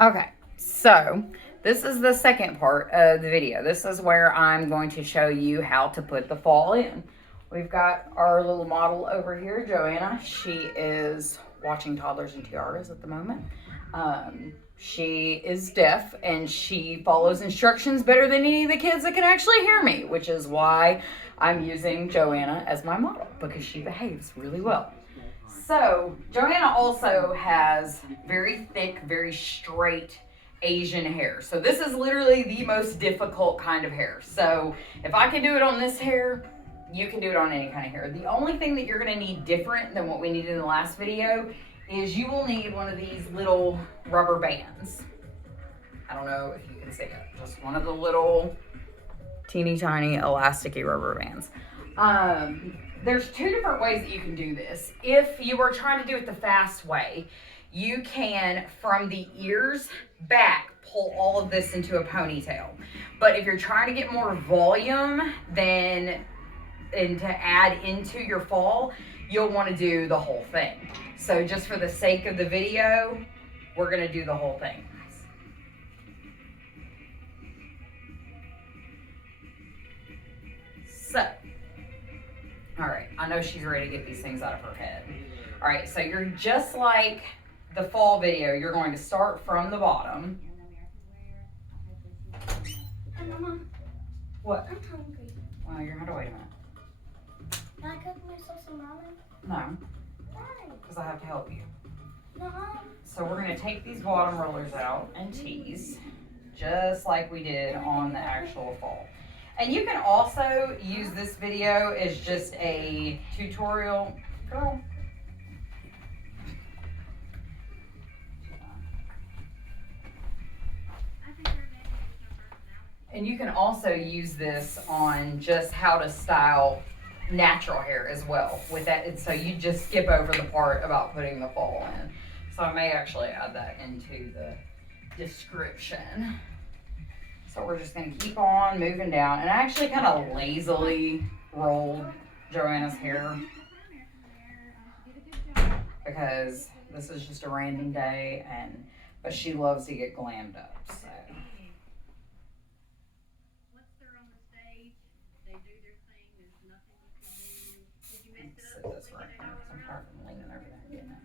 Okay, so this is the second part of the video. This is where I'm going to show you how to put the fall in. We've got our little model over here, Joanna. She is watching Toddlers and Tiaras at the moment. She is deaf and she follows instructions better than any of the kids that can actually hear me, which is why I'm using Joanna as my model, because she behaves really well. So, Joanna also has very thick, very straight Asian hair. So this is literally the most difficult kind of hair. So if I can do it on this hair, you can do it on any kind of hair. The only thing that you're gonna need different than what we needed in the last video is you will need one of these little rubber bands. I don't know if you can see it. Just one of the little teeny tiny elasticy rubber bands. There's two different ways that you can do this. If you are trying to do it the fast way, you can, from the ears back, pull all of this into a ponytail. But if you're trying to get more volume and to add into your fall, you'll want to do the whole thing. So just for the sake of the video, we're going to do the whole thing. So, all right, I know she's ready to get these things out of her head. All right, so you're just like the fall video. You're going to start from the bottom. Mama, What? I'm hungry. Well, you're going to wait a minute. Can I cook myself some ramen? No, Why? because I have to help you. No. So we're going to take these bottom rollers out and tease, just like we did on the actual fall. And you can also use this video as just a tutorial. Girl. And you can also use this on just how to style natural hair as well with that. And so you just skip over the part about putting the fall in. So I may actually add that into the description. So we're just gonna keep on moving down. And I actually kind of lazily rolled Joanna's hair because this is just a random day, but she loves to get glammed up. So. Sit this right now because I'm tired of leaning over there and getting it.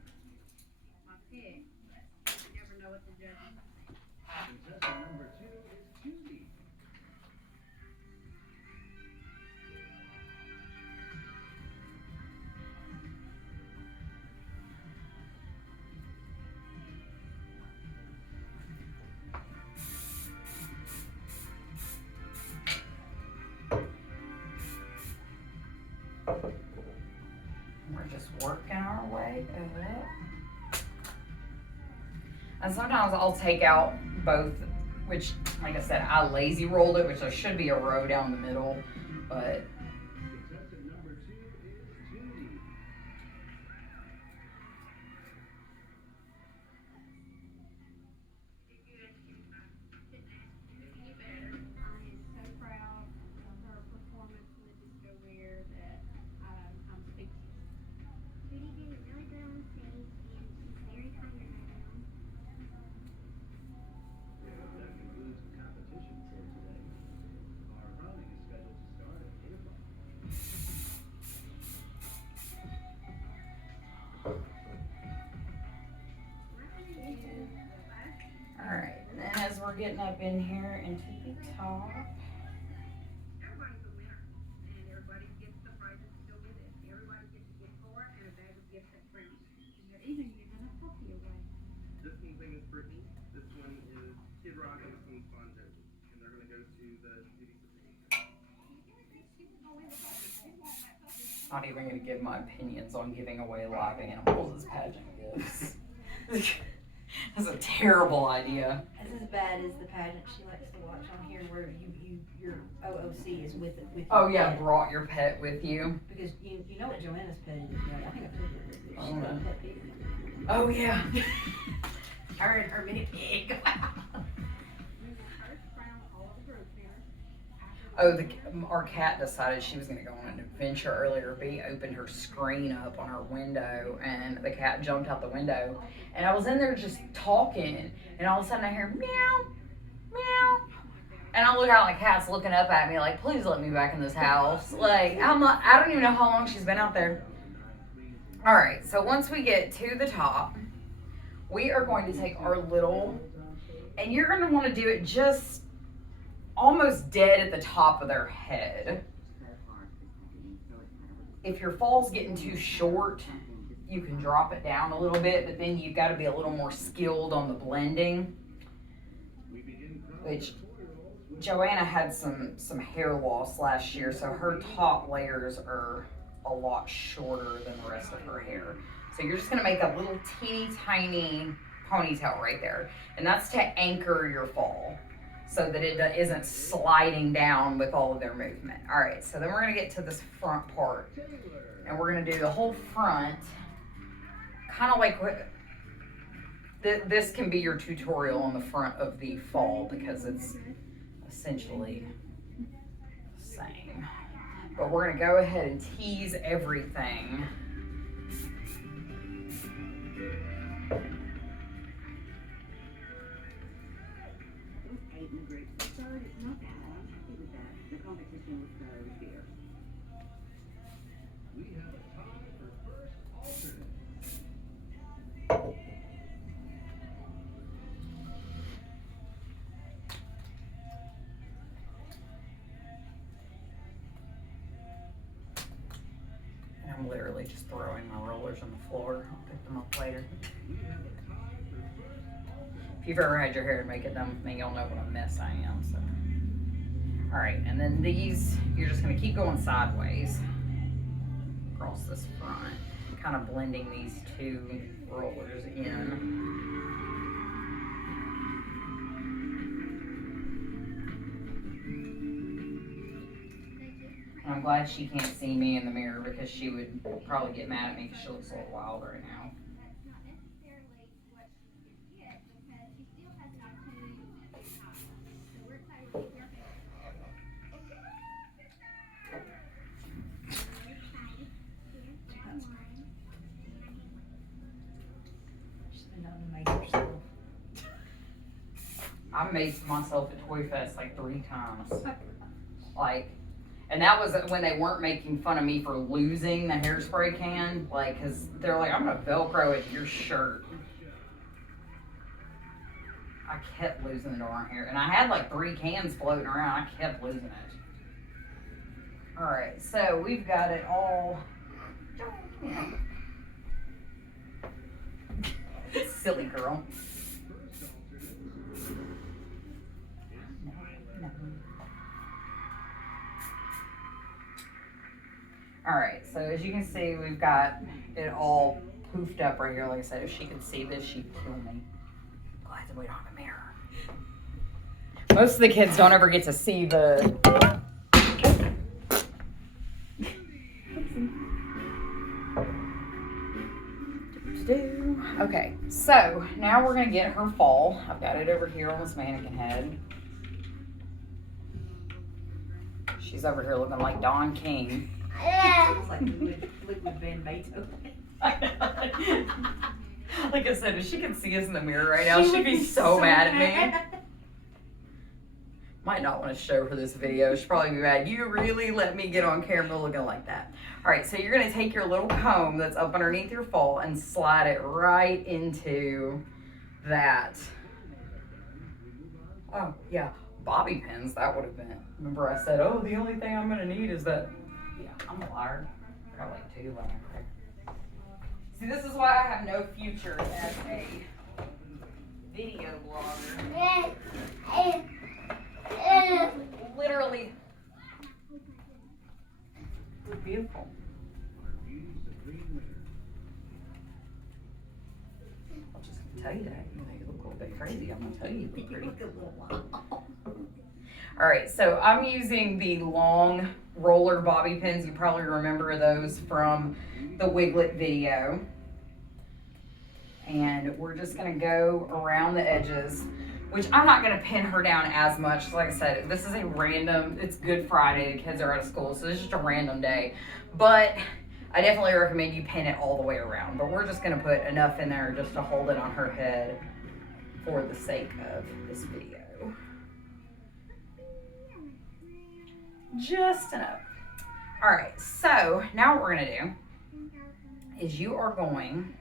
We're just working our way up. And sometimes I'll take out both, which, like I said, I lazy rolled it, which there should be a row down the middle, but. Alright, and then as we're getting up in here into the top. Not even going to give my opinions on giving away live animals as pageant gifts. That's a terrible idea. That's as bad as the pageant she likes to watch on here, where your OOC is with Oh yeah, pet. Brought your pet with you. Because you know what Joanna's pet is, right? I think I told you this. She's got a pet pig. Oh yeah. Her and her mini pig. Oh, our cat decided she was going to go on an adventure earlier. B opened her screen up on her window, and the cat jumped out the window. And I was in there just talking, and all of a sudden I hear meow, meow. And I look out, like, cat's looking up at me, like, please let me back in this house. Like, I don't even know how long she's been out there. All right, so once we get to the top, we are going to take our little, and you're going to want to do it just almost dead at the top of their head. If your fall's getting too short, you can drop it down a little bit, but then you've got to be a little more skilled on the blending, which Joanna had some hair loss last year, so her top layers are a lot shorter than the rest of her hair. So you're just going to make a little teeny tiny ponytail right there, and that's to anchor your fall, so that it isn't sliding down with all of their movement. All right, so then we're gonna get to this front part, and we're gonna do the whole front, kind of like this can be your tutorial on the front of the fall, because it's essentially the same. But we're gonna go ahead and tease everything. I'm literally just throwing my rollers on the floor. I'll pick them up later. If you've ever had your hair make it done with me, you'll know what a mess I am. So, all right, and then these, you're just gonna keep going sideways across this front, kind of blending these two rollers in. I'm glad she can't see me in the mirror, because she would probably get mad at me because she looks a little wild right now. I made myself a Toy Fest like 3 times. Like, and that was when they weren't making fun of me for losing the hairspray can. Like, cause they're like, I'm gonna Velcro it to your shirt. I kept losing the darn hair. And I had like 3 cans floating around. I kept losing it. All right, so we've got it all. Silly girl. All right, so as you can see, we've got it all poofed up right here. Like I said, if she could see this, she'd kill me. Glad that we don't have a mirror. Most of the kids don't ever get to see the... Okay, so now we're gonna get her fall. I've got it over here on this mannequin head. She's over here looking like Don King. It's like liquid Van Beethoven. Like I said, if she could see us in the mirror right now, she'd be so mad at me. Might not want to show her this video. She'd probably be mad. You really let me get on camera looking like that. All right, so you're going to take your little comb that's up underneath your fall and slide it right into that. Oh, yeah, bobby pins. That would have been it. Remember I said, oh, the only thing I'm going to need is that. Yeah, I'm a liar. I got like 2 left. See, this is why I have no future as a video blogger. Literally. They're beautiful. I'll just tell you that. You make it look a little bit crazy. I'm going to tell you you look pretty. All right, so I'm using the long roller bobby pins. You probably remember those from the Wiglet video. And we're just going to go around the edges. which I'm not going to pin her down as much. Like I said, this is a random, it's Good Friday, the kids are out of school, so it's just a random day. But I definitely recommend you pin it all the way around. But we're just going to put enough in there just to hold it on her head for the sake of this video. Just enough. Alright, so now what we're going to do is you are going,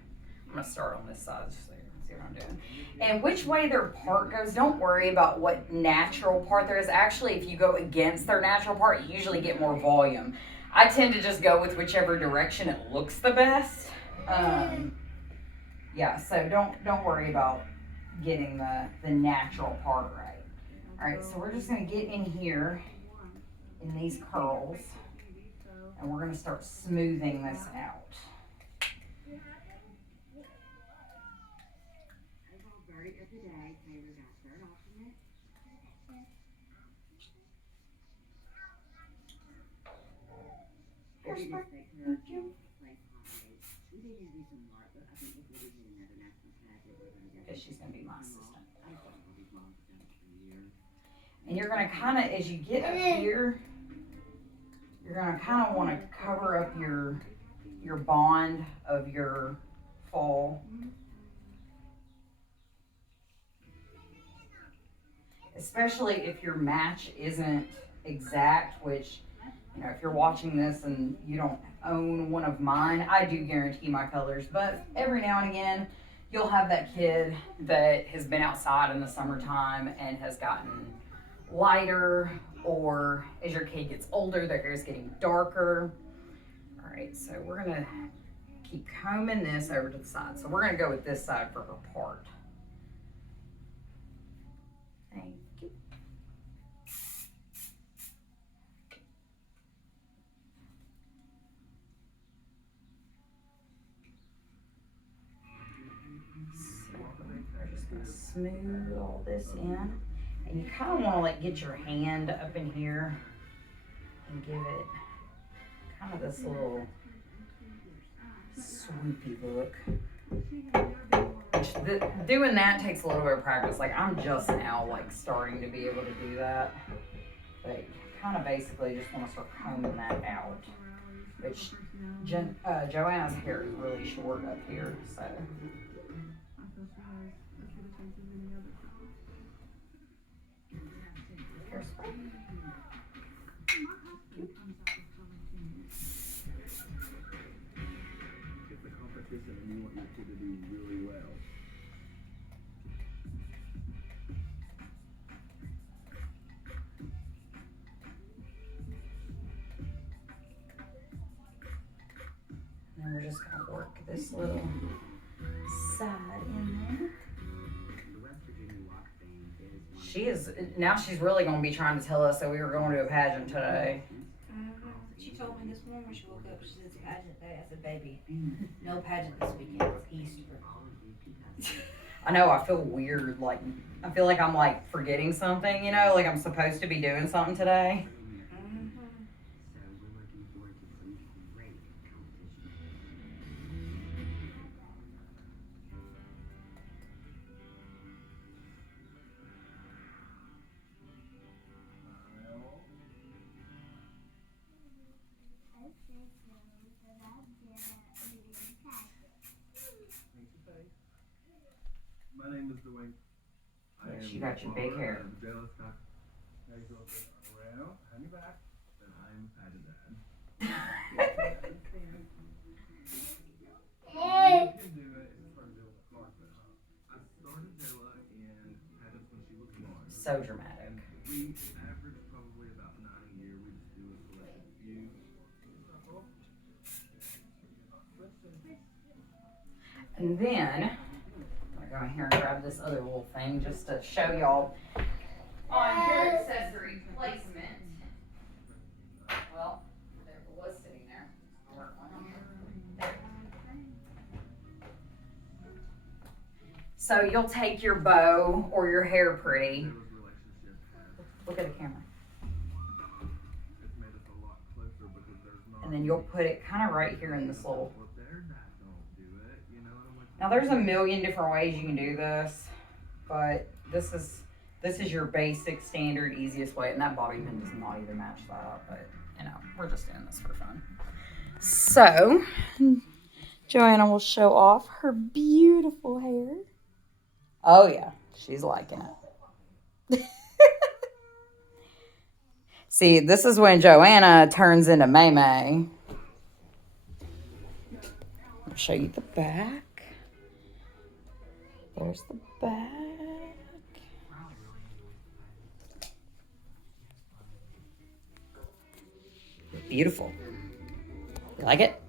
I'm going to start on this side just so you can see what I'm doing. And which way their part goes, don't worry about what natural part there is. Actually, if you go against their natural part, you usually get more volume. I tend to just go with whichever direction it looks the best. Yeah, so don't worry about getting the natural part right. Alright, so we're just going to get in here in these curls. And we're going to start smoothing this out. Because she's going to be my assistant. And you're going to kind of, as you get up here, you're going to kind of want to cover up your bond of your fall. Especially if your match isn't exact, which, you know, if you're watching this and you don't own one of mine, I do guarantee my colors. But every now and again, you'll have that kid that has been outside in the summertime and has gotten lighter, or as your kid gets older, their hair is getting darker. All right, so we're gonna keep combing this over to the side. So we're gonna go with this side for her part. Thank you. So we're just gonna smooth all this in. And you kind of want to like get your hand up in here and give it kind of this little swoopy look. Which doing that takes a little bit of practice. Like I'm just now like starting to be able to do that. But you kind of basically just want to start combing that out. Which Joanna's hair is really short up here, so. It's a competition and you want your kid to do really well. And we're just going to work this little side in there. Now she's really going to be trying to tell us that we were going to a pageant today. She told me this morning when she woke up, she said it's pageant day. I said, baby, no pageant this weekend. It's Easter. I know, I feel weird. Like, I feel like I'm like forgetting something, you know, like I'm supposed to be doing something today. My name is Dwayne. Yes, you got your big hair. I'm jealous cock. Now you go around, hand me back, then I'm pageant dad. You can do it. It's hard to do with a clock, but I started Della in pageants when she was 1. So dramatic. We average probably about 9 a year. We just do a select few. And then I'm gonna go in here and grab this other little thing just to show y'all on hair accessory placement. Well, there it was sitting there. I'll work on it. There. So you'll take your bow or your hair pretty. Look at the camera. And then you'll put it kind of right here in this little. Now there's a million different ways you can do this, but this is your basic, standard, easiest way. And that bobby pin does not even match that, but you know, we're just doing this for fun. So, Joanna will show off her beautiful hair. Oh yeah, she's liking it. See, this is when Joanna turns into May May. I'll show you the back. There's the back. Beautiful. You like it?